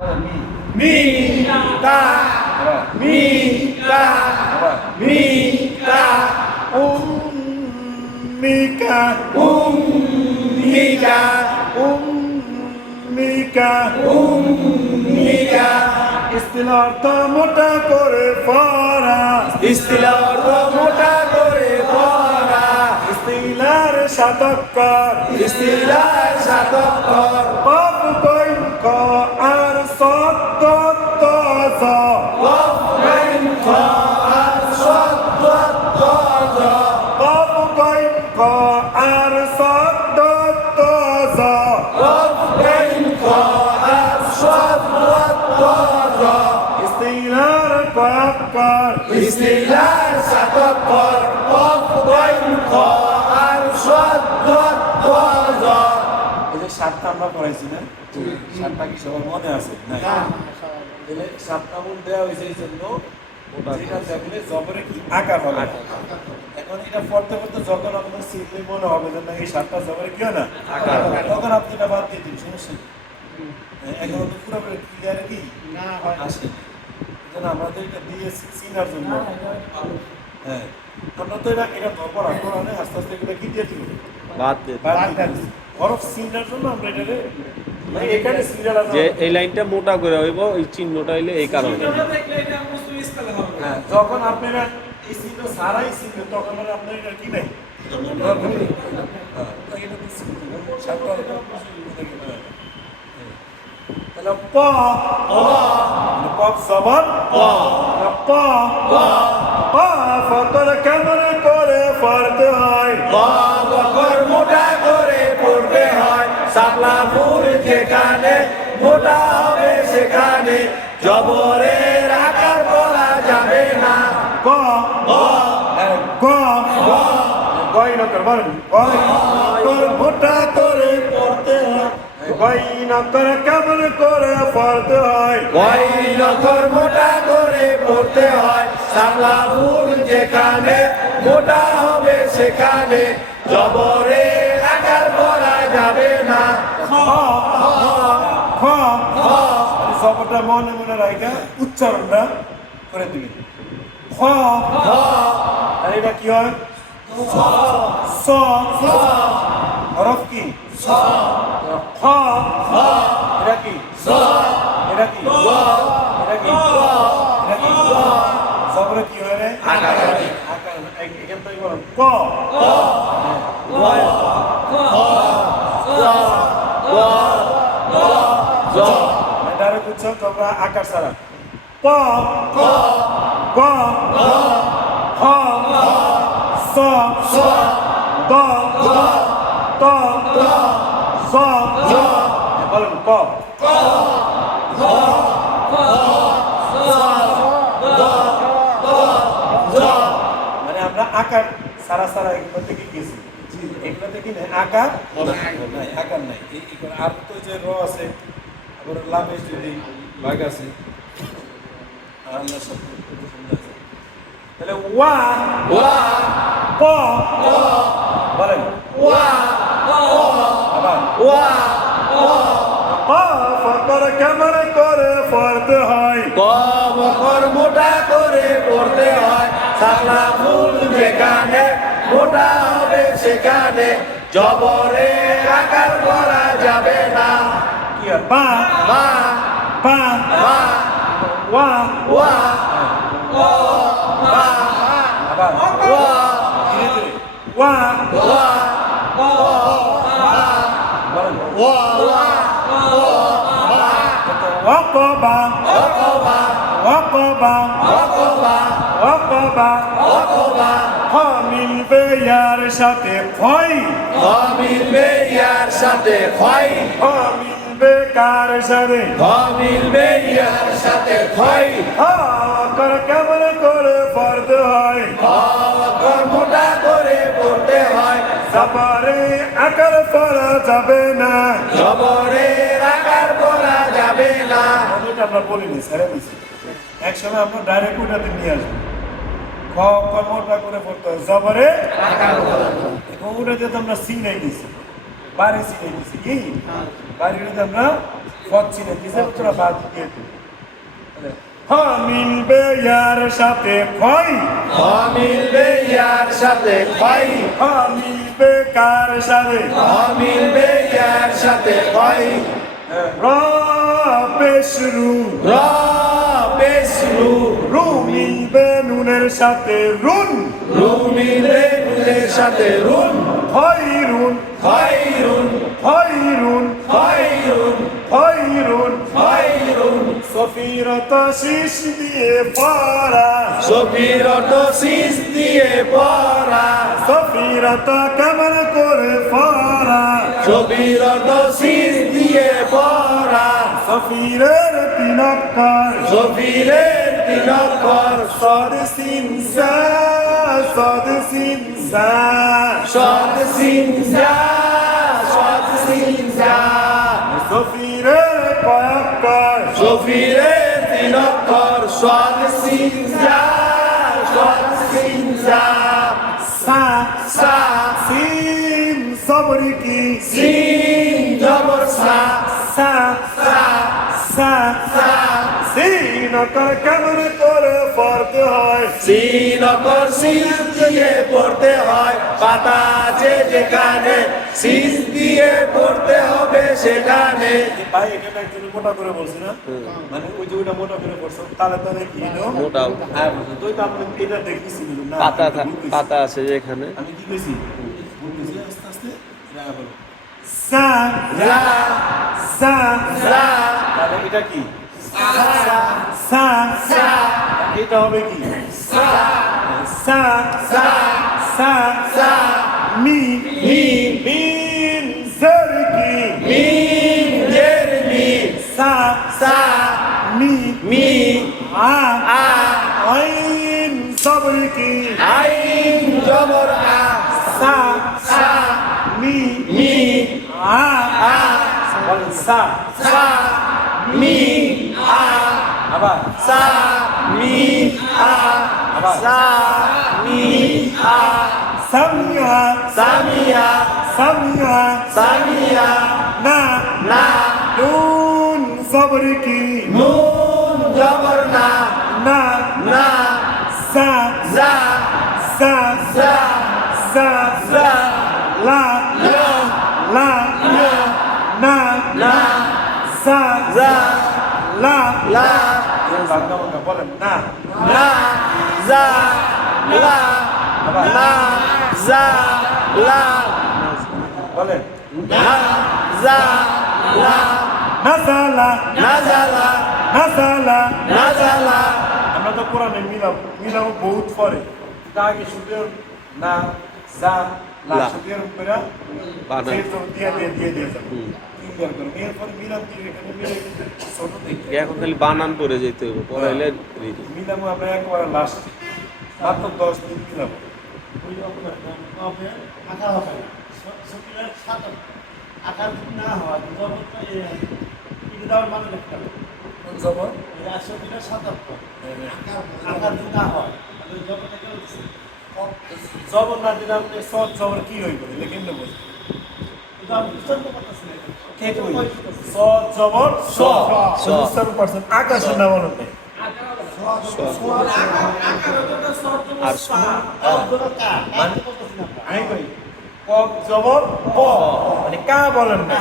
Mika, Mika, Mika, Mika, Mika, Mika, Mika. Istilah moda kore pora, istilah moda kore pora, istilah shatokar, istilah shatokar. Babu koin ko ar sotot toza, babu koin ko ar sotot toza, babu koin ko ar sotot toza, babu koin ko ar sotot toza. Istilah pakar, istilah shatokar, babu koin ko ar sotot toza. সাতটা আমরা পড়াইছি না, সাতটা কি সবার মনে আছে? তাহলে সাতটা মন দেওয়া হয়েছে এই জন্য যেটা দেখলে জবরে কি আকার হবে। এখন এটা পড়তে পড়তে যখন আপনার সিদ্ধি মনে হবে যে না এই সাতটা জবরে কি হয় না আকার, তখন আপনি এটা বাদ দিয়ে দিন, সমস্যা নেই। এখন তো পুরোপুরি ক্লিয়ারিটি আসে, যেন আমাদের এটা দিয়ে চিনার জন্য। হ্যাঁ, আমরা তো এটা ধরবো না, আস্তে আস্তে এগুলো কি দিয়ে দিব, বাদ দিয়ে বরফ সিনার জন্য আমরা এটারে মানে এখানে সিনার আছে যে এই লাইনটা মোটা করে হইব, এই চিহ্নটা হইলে এই কারণে চিহ্নটা দেখলে এটা মুসলিম ইসলামে হবে। হ্যাঁ, যখন আপনারা এই চিহ্ন সারাই চিহ্ন তখন আপনারা এটা কি নাই এটা সাতটা তাহলে প প জবর প প প ফকর কেমন করে পড়তে হয়, প ফকর মোটা করে পড়তে হয়। সাপলা ফুল যেখানে মোটা হবে সেখানে জবরের আকার বলা যাবে না। ক ক ক কই নকর বলেন, কই নকর মোটা করে পড়তে হয়, কই নকর কেমন করে পড়তে হয়, কই নকর মোটা করে পড়তে হয়। সাপলা ফুল যেখানে মোটা হবে সেখানে জবরের আকার বলা যাবে না। খ খ খ জবরটা মনে মনে রাখা উচ্চারণটা করে দিবেন। খ খ আর এটা কি হয়, স হরফ কি স, খ এটা কি স, এটা কি এটা কি এটা কি জবরে কি হয় রে আকার, আকার এখান থেকে বলেন ক ক এটারে বুঝছো তোমরা আকার ছাড়া প ক ক খ স দ ত স বলেন ক মানে আমরা আকার সারা সারা এগুলো থেকে গেছি, এগুলো থেকে না আকার নাই, আকার নাই। আর তো যে র আছে, আবার লাভে যদি ভাগ আছে, আল্লাহ শব্দ আছে, তাহলে ওয়া ওয়া প বলেন ওয়া আবার ওয়া প ফকর কেমন করে পড়তে হয়, ক ফকর মোটা করে পড়তে হয়। সাপলা ফুল যেখানে মোটা হবে সেখানে জবরে আকার করা যাবে না। কি আর বা বা বা বা ওয়া ওয়া ও বা আবার ওয়া ধীরে ধীরে ওয়া ওয়া ও বা বলেন ওয়া ওয়া ও বা ওয়াকবা ওয়াকবা ওয়াকবা ওয়াকবা ওয়াকবা ওয়াকবা হ মিলবে ইয়ার সাথে খয়, হ মিলবে ইয়ার সাথে খয়, হ মিলবে কার সাথে, হ মিলবে ইয়ার সাথে খয়। হ কর কেমন করে পড়তে হয়, হ কর মোটা করে পড়তে হয়। জবরে আকার পড়া যাবে না, জবরে আকার পড়া যাবে না। এটা আমরা বলিনি স্যার, এক সময় আমরা ডাইরেক্ট ওটাতে নিয়ে আসবো। খ মোটা করে পড়তে হয়, জবরে ওটাতে তো আমরা সিনাই দিছি, বাড়ি সিনাই দিছি কি বাড়িতে আমরা চিনে কিসের তোরা বাদ দিয়ে হ্যাঁ মিলবে ইয়ার সাথে খই হ্যাঁ মিলবে ইয়ার সাথে খই হ্যাঁ মিলবে কার সাথে হ্যাঁ মিলবে ইয়ার সাথে খই র পেশ রু র পেশ রু রু মিলবে নুনের সাথে রুন রু মিলবে নুনের সাথে রুন খয়রুন খয়রুন খয়রুন খয়রুন খয়রুন খয়রুন সফিরত শীষ দিয়ে পড়া সফিরত শীষ দিয়ে পড়া সফিরত কেমন করে পড়া সফিরত শীষ দিয়ে পড়া সফিরের তিনক্কর সফিরের তিনকর সদ সিন সা সদ সিন সা সদ সিনজা সদ সিনজা সফিরের কয়াক্কর সফিরের তিনকর সদ সিনজা সদ সিনজা সা সা সিন সবরি কি সিন জবর সা সা সা সা সা সিন কেমন করে পড়তে হয় শ্রীনগর শীষ দিয়ে পড়তে হয় পাতা আছে যেখানে শীষ দিয়ে পড়তে হবে সেখানে ভাই এখানে একজন মোটা করে বলছি না মানে ওই যে ওইটা মোটা করে বলছো তাহলে তাহলে কি নো মোটা হ্যাঁ বুঝছো তো এটা আপনি এটা দেখতেছি না পাতা আমি ভুল কইছি। পাতা আছে যে এখানে আমি কি কইছি ভুল কইছি আস্তে আস্তে রাগা বলো সা রা সা রা তাহলে এটা কি সা সা সা এটা হবে কি সা সা সা সা সা মি মি মিন সরকি মিন জেরমি সা সা মি মি আ আ আইন সবরকি আইন জবর আ সা সা মি মি আ আ বল সা সা মি আ আবার সা মি আ আবার সা মি আ সামিয়া সামিয়া সামিয়া সামিয়া না না নুন সবরকি নুন জবর না না না সা জা সা জা সা জা লা লা লা লা না না সা জা লা লা বাংলা বাংলা বলেন না না জা লা না জা লা বলেন না জা লা নাজালা নাজালা নাজালা নাজালা আমরা তো কোরআনে মিলাম বহুত পরে তা আগে শুধু না যা লা লা। শুধু উপরে বানান। সেই তো দিয়ে যাবো ক্লিয়ার করো এরপর মিলাম দিয়ে এখানে মিলে ছোট দেখতে এখন খালি বানান পরে যেতে হবে পড়াইলে ready। মিলাম আমরা একবার লাস্ট মাত্র 10 দিন মিলাম আকার হবে না সকিলার সাত আকার যদি না হয় জবরটা এই দাও মানে লিখতে হবে কোন জবর এই সকিলার সাত আকার যদি না হয় তাহলে জবরটা কেন দিচ্ছে জবর না দিলাম সব জবর কি হইব লেখেন না বল এটা আমি বুঝতে পারতেছি না কে কই সব জবর স। 75% আকাশের নাম বলেন নাই আর মানে আমি কই ক জবর প মানে কা বলেন না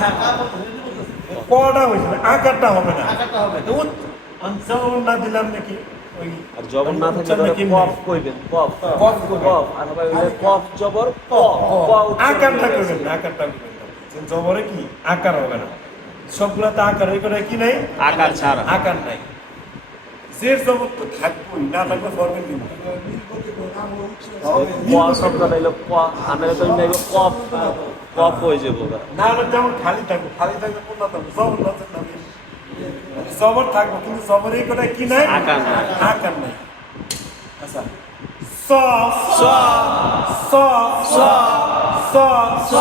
কটা হইছে না, আকারটা হবে না আকারটা হবে তো জবর না দিলাম নাকি ওই আর জবর না থাকলে উচ্চারণে ধরে কেমনে? কফ কইবেন কফ কফ কইবেন। কফ আর হবে হইলে কফ জবর ক ক উচ্চারণ আকারটা করে। করবেন না আকারটা করবেন না যে জবরে কি আকার হবে না সবগুলাতে আকার ওই করে কি নাই আকার ছাড়া আকার নাই যে জবর তো থাকবোই না থাকলে ফরমেট দিব ক শব্দটা হইলো ক আমরা তো নেব কফ কফ হয়ে যাবো ওরা। না হলে যেমন খালি থাকবো কোনটা থাকবো জবর না থাকবে জবর থাকবো কিন্তু জবর এই করে কি নাই আকার নাই। আকার নাই আচ্ছা স স স স স স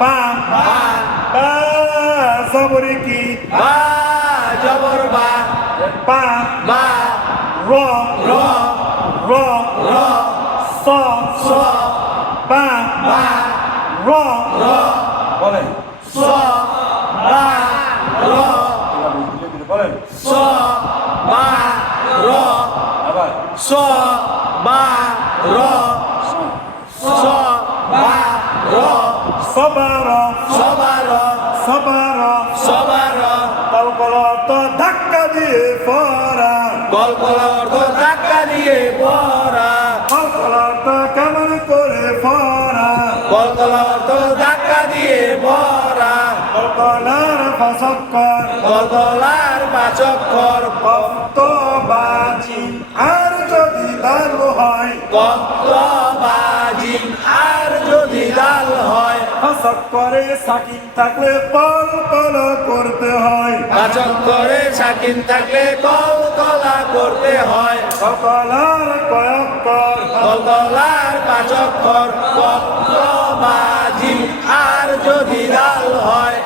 পা পা জবরে কি বা জবর বা পা বা র র র র স স পা বা র র বলেন স বা র বা র আবার স বা র স বা র সবার সবার সবার সবার কলকল অর্থ ধাক্কা দিয়ে পড়া কলকল অর্থ ধাক্কা দিয়ে পড়া কলকল অর্থ কেমন করে পড়া কলকল অর্থ ধাক্কা দিয়ে পড়া কলকলার ফসক্কর কলকলার পাচক্কর কত বাজি আর যদি লাল হয় কত বাজি আর যদি লাল হয় ফসক্করে সাকিন থাকলে কল কল করতে হয় পাচক্করে সাকিন থাকলে কলকলা করতে হয় কলকলার কয়ক্কর কলকলার পাচক্কর কত বাজি আর যদি লাল হয়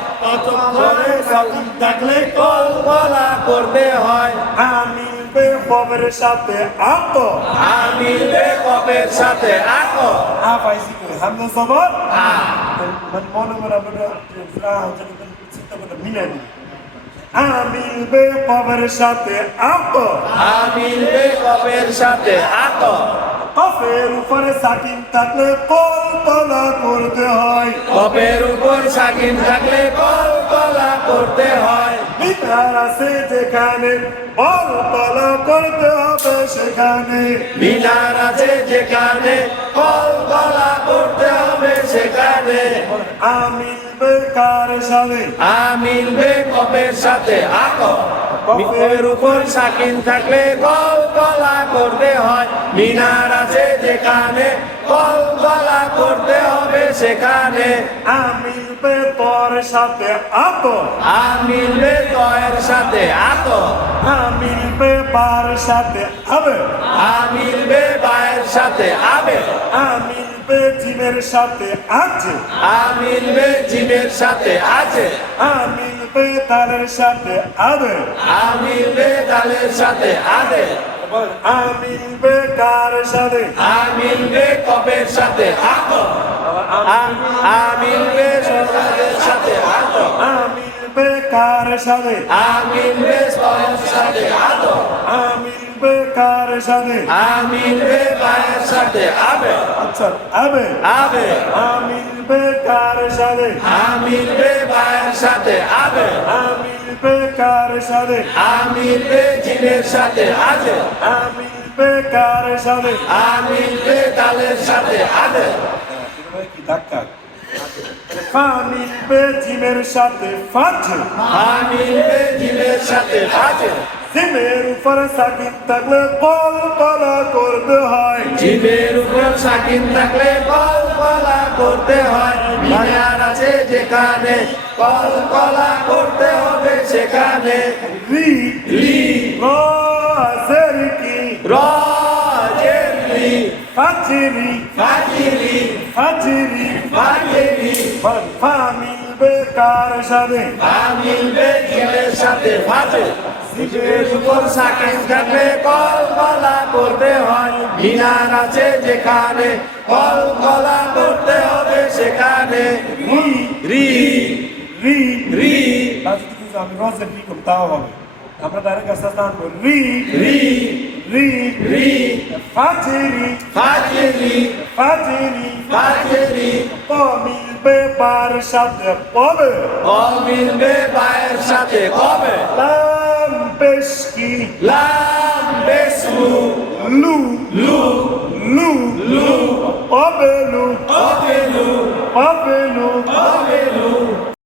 করে সাকিন থাকলে কলকলা করতে হয় আমি কবের সাথে আপ আমি কপের সাথে আঁকো পাইছি করে হামদা সবর মানে মনে মনে আমরা চিন্তা করে মিলাই দিই আমি কবের সাথে আপ আমি কপের সাথে আঁকো কফের উপরে সাকিন থাকলে কল কলা করতে হয় কপের উপর সাকিন থাকলে কলকলা করতে হয় বিধার আছে যেখানে বল কলা করতে হবে সেখানে মিনার আছে যেখানে কলকলা করতে হবে সেখানে আমি বেকার সাথে মিলবে কপের সাথে আঁকো কপের উপর সাকিন থাকলে কলকলা করতে হয় মিনার আছে যেখানে কলকলা করতে হবে সেখানে আমি তোর সাথে আপ মিলবে তয়ের সাথে আঁকো আমি বার সাথে আবে মিলবে বায়ের সাথে আবে আমি জিমের সাথে আছে মিলবে জিমের সাথে আছে আমি তালের সাথে আবে মিলবে দালের সাথে আদে আমি বেকার সাথে মিলবে কপের সাথে আঁকো মিলবে সরকারের সাথে আঁকো আমি বেকার সাথে মিলবে স্তরের সাথে আঁকো আমি বেকার সাথে মিলবে বায়ের সাথে আবে আচ্ছা আবে আবে আমি বেকার সাথে মিলবে বায়ের সাথে আবে আমি বেকার সাথে মিলবে জিনের সাথে আছে আমি বেকার সাথে মিলবে দালের সাথে আদে কি ধাক্কা আমি জিমের সাথে ফাঁচে মিলবে জিনের সাথে আছে জিমের উপরে সাকিন থাকলে কল কলা করতে হয় জীবের উপর সাকিন থাকলে কলকলা করতে হয় মিনার আছে যেখানে কলকলা করতে হবে সেখানে রি লি রাজের কি রাজেরি ফাজিরি ফাজিরি ফাজিরি ফাজিরি ফামিল বেকার সাথে মিলবে জিবের সাথে ফাজে জীবের উপর সাকিন থাকলে কলকলা করতে হয় মিনার আছে যেখানে কলকলা করতে হবে সেখানে রি রি রি রি আমি রজের কি করতে হবে আমরা ডাইরেক্ট কাছে জানবো রি রি রি রি ফাজিরি ফাজিরি ফাজিরি ফাজিরি কমিল বেপার সাথে পবে মিলবে বায়ের সাথে কবে লাম পেশকি লাম বেসলু লু লু লু লু পবেলু অবেলু পবেলু অবেলু